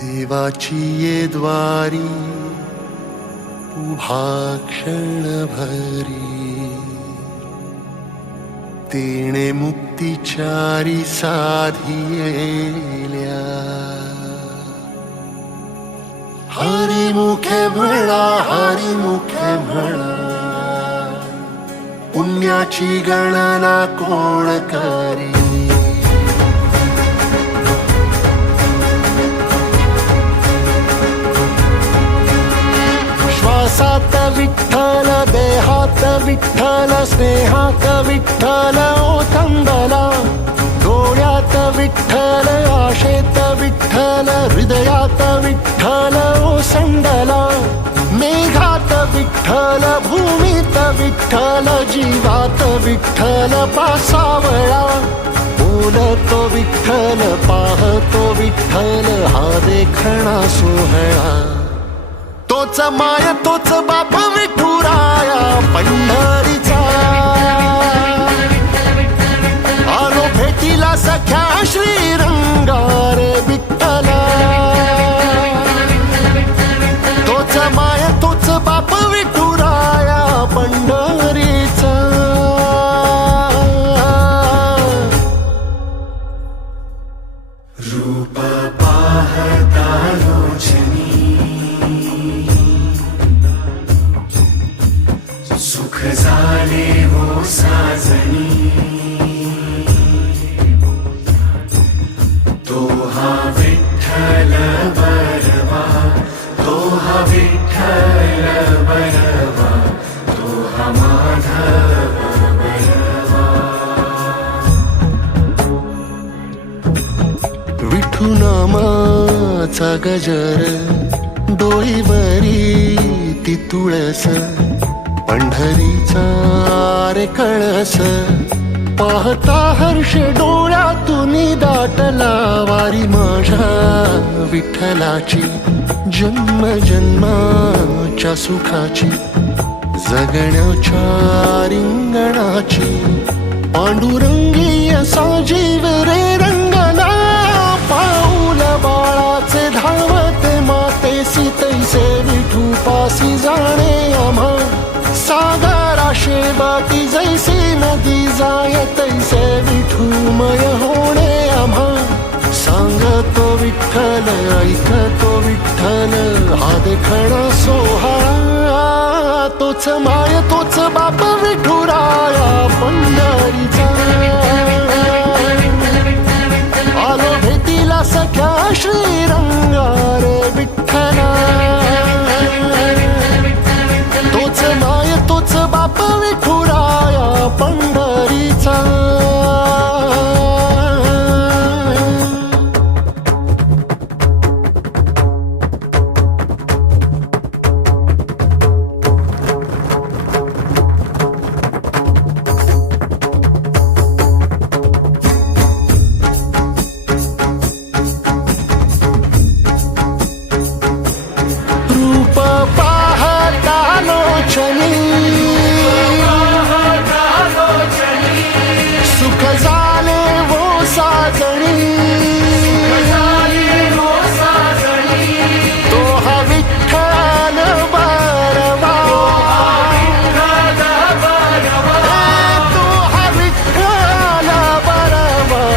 देवाची ये द्वारी उभा क्षणभरी, तेणे मुक्तिचारी साधियेल्या. हरिमुखे म्हणा, हरिमुखे म्हणा, पुण्याची गणना कोण करी. श्वासात विठ्ठल, देहात विठ्ठल, स्नेहात विठ्ठल ओथंबला. डोळ्यात विठ्ठल, आशेत विठ्ठल, हृदयात विठ्ठल ओसंडला. मेघात विठ्ठल, भूमीत विठ्ठल, जीवात विठ्ठल पासावळा. बोलतो विठ्ठल, पाहतो विठ्ठल, हा देखणा सोहळा. तोच माय तोच बाप विठुराया पंढरीचा. आलो भेटीला सख्या श्रीरंगार विठ्ठला. तोच माय तोच बाप विठुराया पंढरीचा. रूप पाहता लोचनी, सुख झाले हो साजनी. तो हा विठ्ठल बरवा, तो हा विठ्ठल बरवा, तो हा माधव बरवा. विठू नामाचा गजर, डोईवरी ती तुळस. पंढरीचा रे कळस, पाहता हर्ष डोळ्यातून दाटला. वारी माझ्या विठ्ठलाची, जन्म जन्माच्या सुखाची, जगण्याच्या रिंगणाची. पांडुरंगी असा जीव रे रंगला. पाऊल बाळाचे धावते मातेसी, तैसे विठू पासी जाणे आम्हा. सागरा शेबाटी जैसे नदी जाय, तैसे विठूमय होणे आम्हा. सांगतो विठ्ठल, ऐकतो विठ्ठल, हा देखणा सोहळा. तोच माय तोच बाप विठुराया पंढरीचा.